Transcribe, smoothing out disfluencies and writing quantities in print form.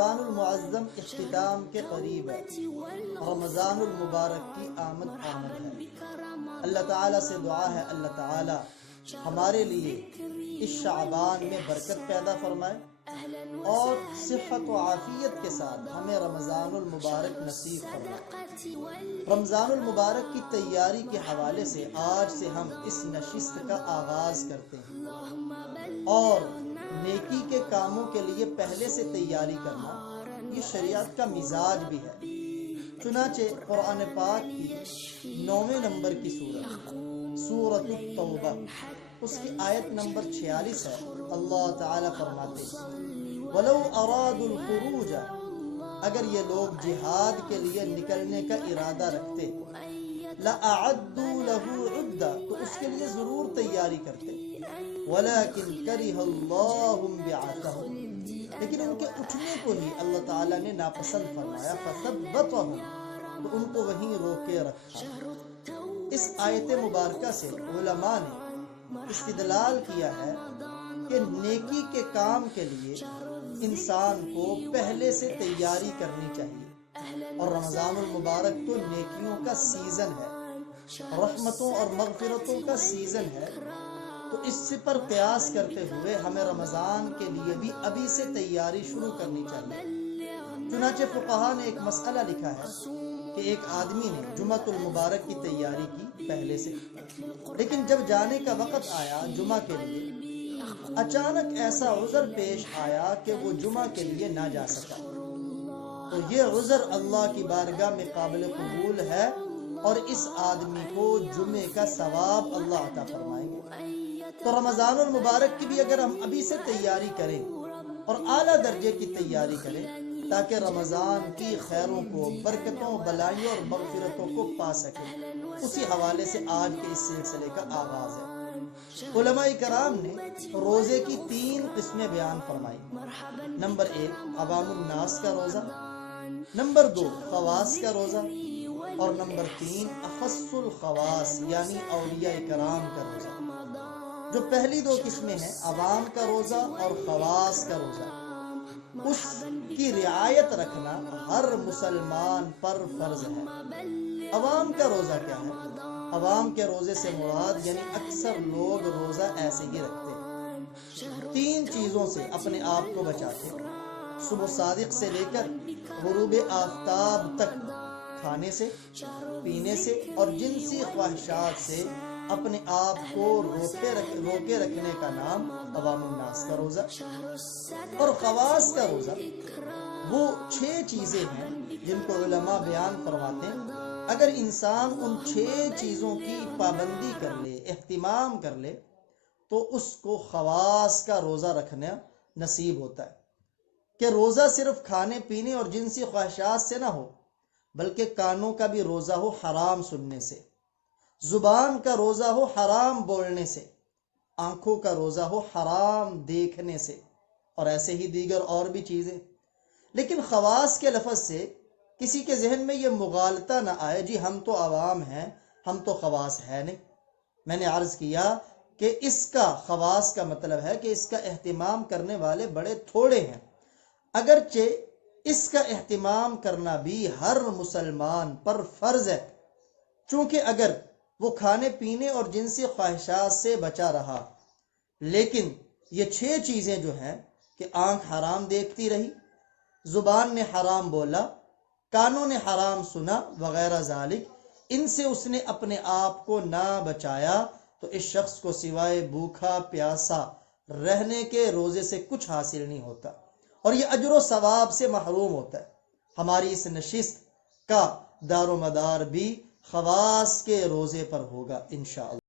شعبان المعظم اختتام کے قریب ہے، رمضان المبارک کی آمد ہے۔ اللہ تعالیٰ سے دعا ہے اللہ تعالیٰ ہمارے لیے اس شعبان میں برکت پیدا فرمائے اور صحت و عافیت کے ساتھ ہمیں رمضان المبارک نصیب فرمائے۔ رمضان المبارک کی تیاری کے حوالے سے آج سے ہم اس نشست کا آغاز کرتے ہیں، اور نیکی کے کاموں کے لیے پہلے سے تیاری کرنا یہ شریعت کا مزاج بھی ہے۔ چنانچہ قرآن پاک کی 9ویں نمبر کی سورۃ التوبہ، اس کی آیت نمبر 46 ہے۔ اللہ تعالیٰ فرماتے ہیں وَلَوْ أَرَادُوا الْخُرُوجَ، اگر یہ لوگ جہاد کے لیے نکلنے کا ارادہ رکھتے لَأَعَدُّوا لَهُ عُدَّةً، تو اس کے لیے ضرور تیاری کرتے، وَلَكِنْ كَرِهَ اللَّهُ بِعَثَهُمْ، لیکن ان کے اٹھنے کو ہی اللہ تعالیٰ نے ناپسند فرمایا، فَثَبَّتَهُمْ، تو ان کو وہیں روکے رکھا۔ اس آیت مبارکہ سے علماء نے استدلال کیا ہے کہ نیکی کے کام کے لیے انسان کو پہلے سے تیاری کرنی چاہیے، اور رمضان المبارک تو نیکیوں کا سیزن ہے، رحمتوں اور مغفرتوں کا سیزن ہے، تو اس سے پر قیاس کرتے ہوئے ہمیں رمضان کے لیے بھی ابھی سے تیاری شروع کرنی چاہیے۔ چنانچہ فقہا نے ایک مسئلہ لکھا ہے کہ ایک آدمی نے جمعۃ المبارک کی تیاری کی پہلے سے، لیکن جب جانے کا وقت آیا جمعہ کے لیے، اچانک ایسا عذر پیش آیا کہ وہ جمعہ کے لیے نہ جا سکا، تو یہ عذر اللہ کی بارگاہ میں قابل قبول ہے، اور اس آدمی کو جمعے کا ثواب اللہ عطا فرمائیں گے۔ تو رمضان المبارک کی بھی اگر ہم ابھی سے تیاری کریں اور اعلیٰ درجے کی تیاری کریں تاکہ رمضان کی خیروں کو، برکتوں، بلائیوں اور مغفرتوں کو پا سکیں، اسی حوالے سے آج کے اس سلسلے کا آغاز ہے۔ علماء کرام نے روزے کی 3 قسمیں بیان فرمائی۔ نمبر 1 عوام الناس کا روزہ، نمبر 2 خواص کا روزہ، اور نمبر 3 اخص الخواص یعنی اولیاء کرام کا روزہ۔ جو پہلی 2 قسمیں ہیں، عوام کا روزہ اور خواص کا روزہ، اس کی رعایت رکھنا ہر مسلمان پر فرض ہے۔ عوام کا روزہ کیا ہے؟ عوام کے روزے سے مراد یعنی اکثر لوگ روزہ ایسے ہی رکھتے ہیں، 3 چیزوں سے اپنے آپ کو بچاتے ہیں، صبح صادق سے لے کر غروب آفتاب تک، کھانے سے، پینے سے اور جنسی خواہشات سے اپنے آپ کو روکے رکھنے کا نام عوام الناس کا روزہ۔ اور خواص کا روزہ وہ 6 چیزیں ہیں جن کو علماء بیان فرماتے ہیں، اگر انسان ان 6 چیزوں کی پابندی کر لے، اہتمام کر لے، تو اس کو خواص کا روزہ رکھنا نصیب ہوتا ہے، کہ روزہ صرف کھانے پینے اور جنسی خواہشات سے نہ ہو، بلکہ کانوں کا بھی روزہ ہو حرام سننے سے، زبان کا روزہ ہو حرام بولنے سے، آنکھوں کا روزہ ہو حرام دیکھنے سے، اور ایسے ہی دیگر اور بھی چیزیں۔ لیکن خواص کے لفظ سے کسی کے ذہن میں یہ مغالطہ نہ آئے، جی ہم تو عوام ہیں، ہم تو خواص ہے نہیں۔ میں نے عرض کیا کہ اس کا خواص کا مطلب ہے کہ اس کا اہتمام کرنے والے بڑے تھوڑے ہیں، اگرچہ اس کا اہتمام کرنا بھی ہر مسلمان پر فرض ہے، چونکہ اگر وہ کھانے پینے اور جنسی خواہشات سے بچا رہا، لیکن یہ 6 چیزیں جو ہیں کہ آنکھ حرام دیکھتی رہی، زبان نے حرام بولا، کانوں نے حرام سنا وغیرہ ذالک، ان سے اس نے اپنے آپ کو نہ بچایا، تو اس شخص کو سوائے بھوکا پیاسا رہنے کے روزے سے کچھ حاصل نہیں ہوتا، اور یہ اجر و ثواب سے محروم ہوتا ہے۔ ہماری اس نشست کا دار و مدار بھی خواص کے روزے پر ہوگا انشاءاللہ۔